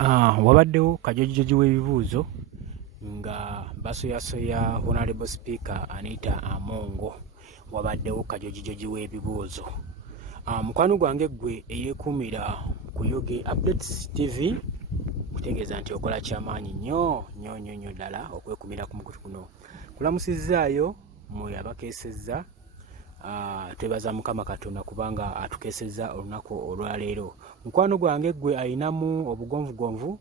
Wabaddewo kajojijoji w'ebibuuzo nga basoyasoya Honorable Speaker Anita Amongo. Wabaddewo kajojijoji w'ebibuuzo. Mukwano gwange gwe eyeekuumira ku Yugi Updates TV kutegeeza nti okola kyamaanyi nnyo ddala okwekumira ku mukutu guno. Kulamusizaayo mwe abakeesezza. Twebaza Mukama Katonda kubanga atukeesezza olunaku olwaleero. Mukwano gwange gwe ayinamu obugonvugonvu,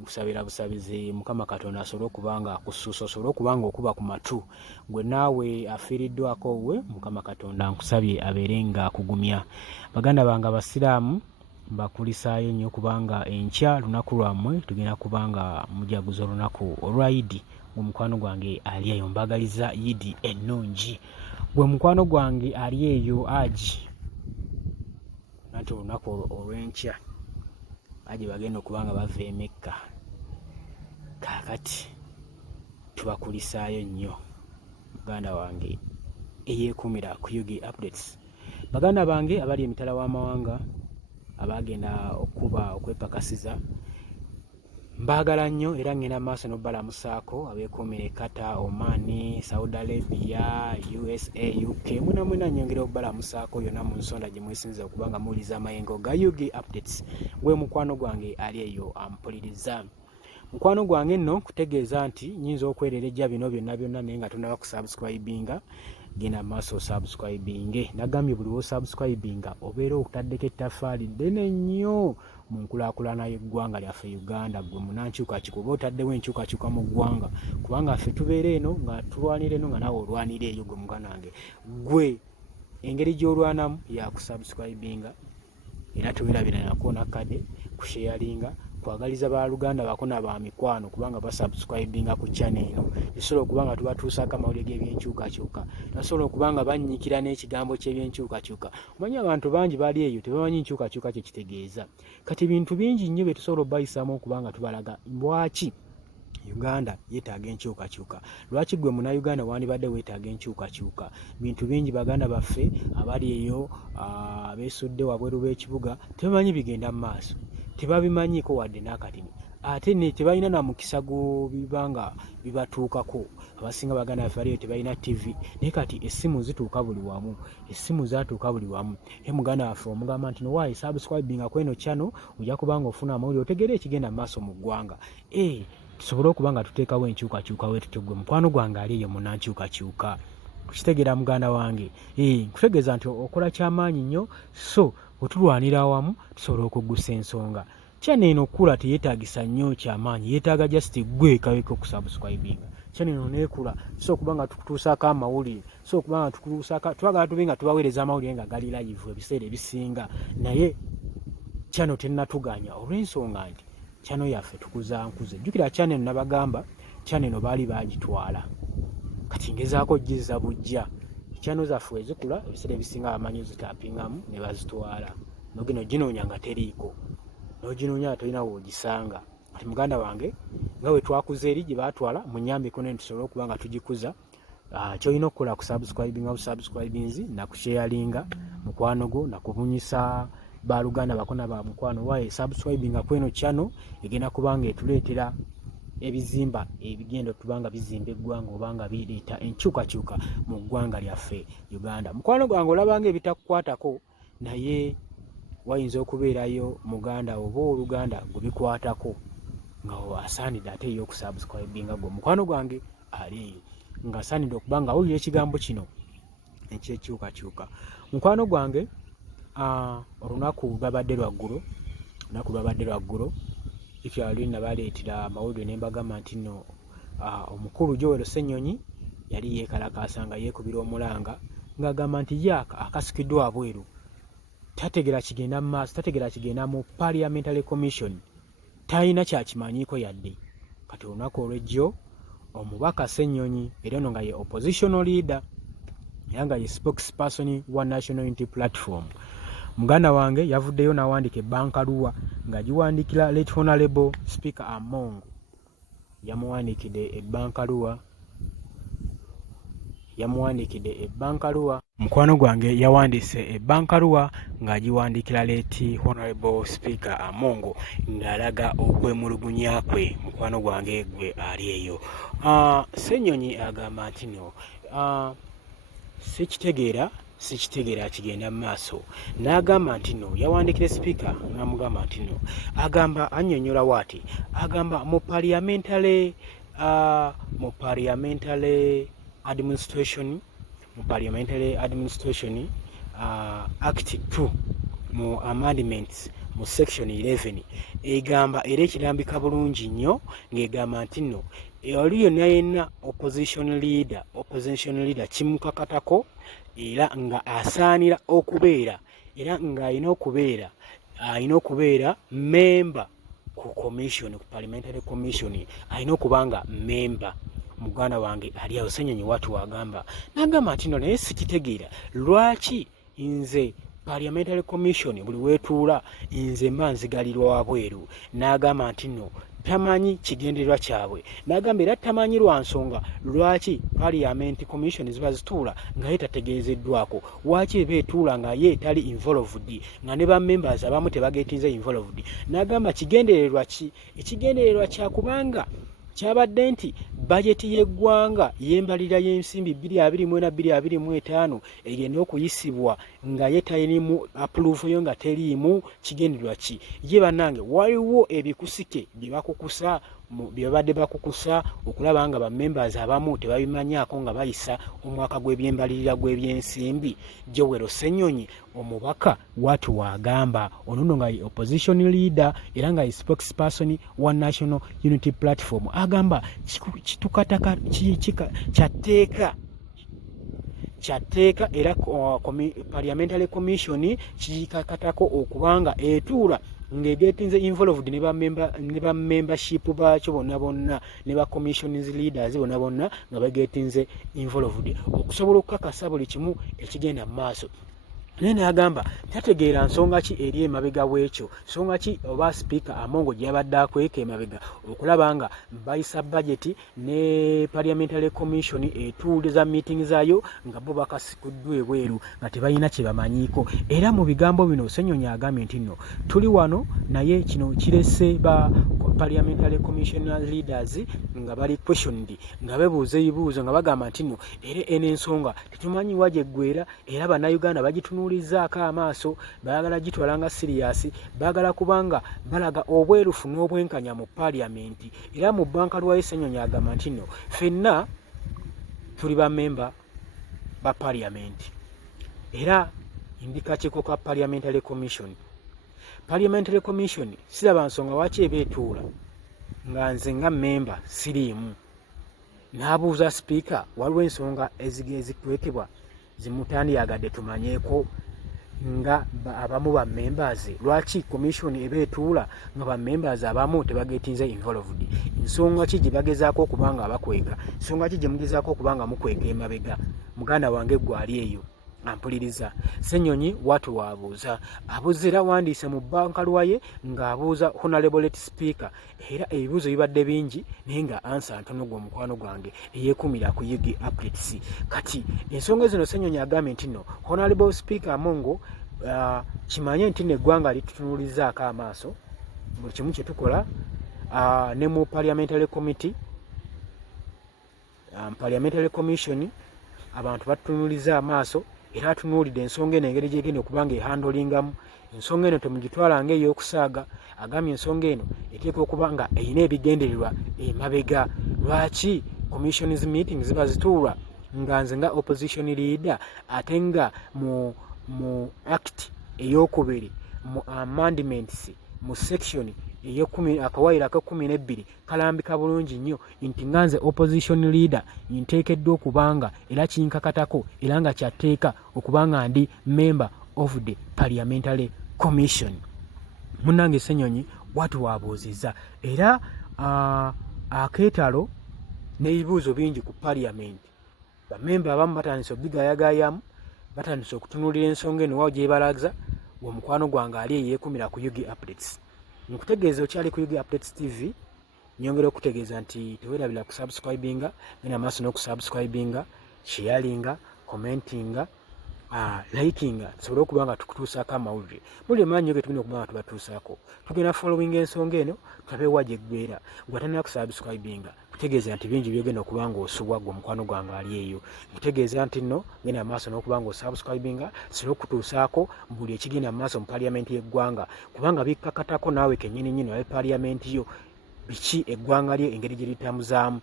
nkusabira busabizi Mukama Katonda asobole okubanga akusuusa, osobole okubanga okuba ku matu. Gwe naawe afiiriddwako we, Mukama Katonda nkusabye abeere nga akugumya. Baganda bange Abasiraamu bakulisaayo nnyo kubanga enkya lunaku lwammwe tugenda kubanga mujaguza olunaku olwa Idi. Gwe mukwano gwange ali eyo mbagaliza Idi ennungi. Gwe mukwano gwange ali eyo Aji nati olunaku olw'enkya Aji bagenda okubanga bava e Mecca. Kaakati tubakulisaayo nnyo muganda wange eyeekuumira ku Yugi Updates. Baganda bange abali emitala w'amawanga abagenda okuba okwepakasiza, mbaagala nnyo era ngenda maaso n'obbalamusaako abeekuumira Qatar, Oman, Saudi Arabia, USA, UK. Mwena nnyongera obbalamusaako yonna mu nsonda gye mwesinza okubanga muwuliza amayengo ga Yugi Updates. Gwe mukwano gwange ali eyo ampuliriza. Mukwano gwange nno kutegeeza nti nnyinza okwererejja bino byonna naye nga tonaba kusubscribinga. Genda maaso subscribinge. Nagambye buli w'osubscribinga obeera okutaddeko ettaffaali ddene nnyo mu nkulaakulana y'eggwanga lyaffe Uganda. Gwe munankyukakyuka oba otaddewo enkyukakyuka mu ggwanga kubanga ffe tubeera eno nga tulwanira eno nga naawe olwanira eyo. Gwe muganda wange gwe engeri gy'olwanamu yakusubscribinga era teweerabira nako nakkadde kusheyalinga kwagaliza baaluganda bako na mikwano kubanga basubscribinga ku channel eno. Tusobola okubanga tubatuusaako amawulire g'ebyenkyukakyuka, tusobola okubanga bannyikira n'ekigambo ky'ebyenkyukakyuka. Omanyi abantu bangi bali eyo tebamanyi nkyukakyuka kye kitegeeza. Kati bintu bingi nnyo bye tusobola obbayisaamu okubanga tubalaga lwaki Uganda yeetaaga enkyukakyuka, lwaki gwe munnayuganda wandibadde weetaaga enkyukakyuka. Bintu bingi baganda baffe abali eyo beesudde wabweru w'ekibuga tebamanyi bigenda mu maaso, tebabimanyiiko wadde n'akatini, ate ne tebalina na mukisa bibanga bibatuukako. Abasinga baganda baffe baliyo tebalina TV naye kati essimu zituuka buli wamu, essimu zaatuuka buli wamu. Muganda waffe omugamba nti nowaayi subscribinga ku eno channel ojja kubanga ofuna amawulire otegeere ekigenda mu maaso mu ggwanga. Tusobole okubanga tuteekawo enkyukakyuka weetutyo. Gwe mukwano gwange ali eyo munnankyukakyuka. Kukitegeera muganda wange, nkutegeeza nti okola kyamaanyi nnyo, so otulwanira awamu tusobola okuggusa ensonga. Channel eno okula teyeetaagisa nnyo kyamaanyi, yeetaaga just gwe kaweko okusubscribinga. Channel eno neekula tusobola okubanga tukutuusaako amawulire, tusobola okubanga tukutuusaako, twagala tube nga tubaweereza amawulire nga gali live ebiseera ebisinga, naye channel tennatuganya olw'ensonga nti channel yaffe tukuzankuze. Jjukira channel eno nabagamba, channel eno baali baagitwala, kati ngezaako gizza bujja. Channel zaffe ezikula ebiseera ebisinga bamanyi ozitappingamu ne bazitwala, nogenda oginoonya nga teriiko, n'oginoonya nga tolina w'ogisanga. Kati muganda wange nga bwe twakuza eri gye baatwala munyambeko ne tusobole okuba nga tugikuza. Kyolina okukola ku subscribinga busubscribinzi na kusharinga mukwano gwo na kubunyisa baaluganda bako na ba mukwano. Waaye subscribinga ku eno channel egenda kubanga etuleetera ebizimba ebigenda okubanga bizimba eggwanga obanga bireeta enkyukakyuka mu ggwanga lyaffe Uganda. Mukwano gwange olabanga ebitakukwatako naye wayinza okubeerayo muganda oba oluganda gubikwatako nga asaanidde ate eyo okusubscribinga. Gwe mukwano gwange ali eyo nga asaanidde okuba nga awulira ekigambo kino eky'enkyukakyuka. Mukwano gwange olunaku lwabadde lwaggulu ikyalina baleetera amawulire ne mbagamba nti nno omukulu Joel Ssenyonyi yali yeekalakaasa nga yeekubira omulanga ng'agamba nti akasikiddwa abweru tategera kigenda mu maaso, tategera kigenda mu Parliamentary Commission, talina kyakimanyiiko yadde. Kati olunaku olw'ejjo omubaka Ssenyonyi era ono nga ye oppositional leader era nga ye spokesperson wa National Unity Platform, muganda wange yavuddeyo n'awandiika ebbankaluwa ng'agiwandiikira Late Honorable Speaker Amongo. Yamuwandiikidde ebbankaluwa yamuwandiikidde ebbankaluwa. Mukwano gwange yawandiise ebbankaluwa ng'agiwandiikira leeti Honorable Speaker Amongo ng'alaga okwemulugunya kwe. Mukwano gwange gwe ali eyo. Ssenyonyi agamba nti no sikitegeera kigenda mu maaso. N'agamba nti no yawandiikira sipiika n'amugamba nti no agamba annyonnyola waati agamba mu parliamentary administration act 2 mu amendments mu section 11 egamba era ekirambika bulungi nnyo ng'egamba nti no oli yonna yenna opposition leader kimukakatako era nga asaanira okubeera era nga alina okubeera member ku commission, ku parliamentary commission, alina okubanga member. Muganda wange ali awo Ssenyonyi watu wagamba n'agamba nti no naye sikitegeera lwaki nze parliamentary commission buli weetuula nze mba nzigalirwa wabweru. N'agamba nti no tamanyi kigendererwa kyabwe. N'agamba era tamanyi lwa nsonga lwaki parliament commission ziba zituula nga ye tategeezeddwako, waki eba etuula nga ye tali involved nga ne bammembers abamu tebagetinze involved. N'agamba kigendererwa ki? Ekigendererwa kyakubanga kyabadde nti bajeti y'eggwanga y'embalirira y'ensimbi 2024-2025 egenda okuyisibwa nga ye talinimu approve yo nga teriimu. Kigendererwa ki? Ye bannange waliwo ebikusike bye babadde bakukusa okulaba nga bammembers abamu tebabimanyaako nga bayisa omwaka gw'ebyembalirira gw'ebyensimbi. Joel Ssenyonyi omubaka watu wagamba onono nga opposition leader era nga spokesperson wa National Unity Platform agamba kitukataka kyateeka era parliamentary commission kikakatako okubanga etuula ng'egetinze involved ne ba membership baakyo bonna ne ba commissions leaders bonna nga bagetinze involved okusobola okukakasa buli kimu ekigenda mu maaso. Naye n'agamba tategeera nsonga ki eri emabega w'ekyo, nsonga ki oba Speaker Amongo gy'abadde akweka emabega okulaba nga bayisa budget ne parliamentary commission etuuliza meeting zaayo nga bo bakasikuddwa ebweru nga tebalina kye bamanyiiko. Era mu bigambo bino Ssenyonyi agambye nti no tuli wano naye kino kirese ba parliamentary commission leaders nga bali questioned nga bebuuza ebibuuzo nga bagamba nti no era eno ensonga tetumanyi wa gyeggwera era bannayuganda bagitunuulizaako amaaso, baagala gitwala nga serious, baagala kubanga balaga obwerufu n'obwenkanya mu parliament. Era mu bbankaluwa Ssenyonyi agamba nti no ffenna tuli bammemba ba parliament era ndikakiiko ka parliamentary commission. Parliamentary commission siraba nsonga waki eba etuula nga nze nga memba siriimu. N'abuuza Speaker waliwo ensonga ezikwekebwa zimutandiyagadde tumanyeeko nga abamu ba members lwaki commission eba etuula nga ba members abamu tebagetinze involved. Nsonga ki gye bagezaako okubanga bakweka, nsonga ki gye mugezaako okubanga mukweka emabega. Muganda wange gwali eyo ampuliriza. Ssenyonyi watu waabuuza abuuzira wandiise mu bbankaluwa ye ng'abuuza Honorable Speaker era ebibuuzo bibadde bingi naye nga ansa ntono gwe mukwano gwange eyeekumira ku Yugi Updates. Kati ensonga zino Ssenyonyi agambye nti no Honorable Speaker Amongo kimanye nti neggwanga litutunuulizaako amaaso buli kimu kye tukola ne mu parliamentary committee parliamentary commission abantu batutunuuliza amaaso era atunuulidde ensonga eno engeri gyegenda okubanga ehandolingamu. Ensonga eno temugitwala ng'ey'okusaaga. Agambye ensonga eno eteeka okuba nga erina ebigendererwa emabega. Lwaki commissions meeting ziba zituulwa nga nze nga opposition leader ate nga mu act ey'okubiri mu amendments mu section akawaayiro aka-12 kalambika bulungi nnyo nti nga nze opposition leader nteekeddwa okubanga era kinkakatako era nga kyatteeka okubanga ndi member of the parliamentary commission. Munnange Ssenyonyi watu waabuuzizza era akeetalo n'ebibuuzo bingi ku parliament. Bamemba abamu batandise obigayagayamu, batandise okutunuulira ensonga eno wawo gyebalaza. Omukwano gwange ali eyeekumira ku Yugi Updates. Nkutegeeza okyali ku Yugi Updates TV. Nyongera okutegeeza nti teweerabira kusubscribinga genda maaso n'okusubscribinga sharinga, commentinga, likinga tusobole okuba nga tukutuusaako amawulire. Muli manyi ge tulina okuba nga tubatuusaako. Tugenda following ensonga eno tulabewa gye ggwera. Gwe atanaba kusubscribinga kutegeeza nti bingi byogenda okuba ng'osubwa gwe mukwano gwange ali eyo. Nkutegeeza nti nno genda maaso n'okuba ng'osubscribinga tusobole okutuusaako buli ekigenda mu maaso mu paaliyamenti y'eggwanga, kubanga bikkakatako naawe kennyini nnyini abe paaliyamenti yo biki eggwanga lye engeri gye litambuzaamu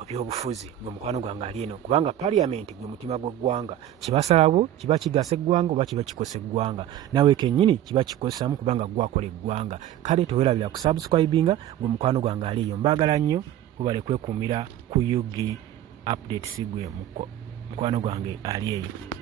ebyobufuzi gwe mukwano gwange ali eno, kubanga paaliyamenti gwe mutima gw'eggwanga. Kibasalawo kiba kigasa eggwanga oba kiba kikosa eggwanga, naawe kennyini kiba kikosamu kubanga gwakola eggwanga. Kale teweerabira kusubscribinga gwe mukwano gwange ali eyo. Mbaagala nnyo, kubale kwekuumira ku Yugi Updates gwe mukwano gwange ali eyo.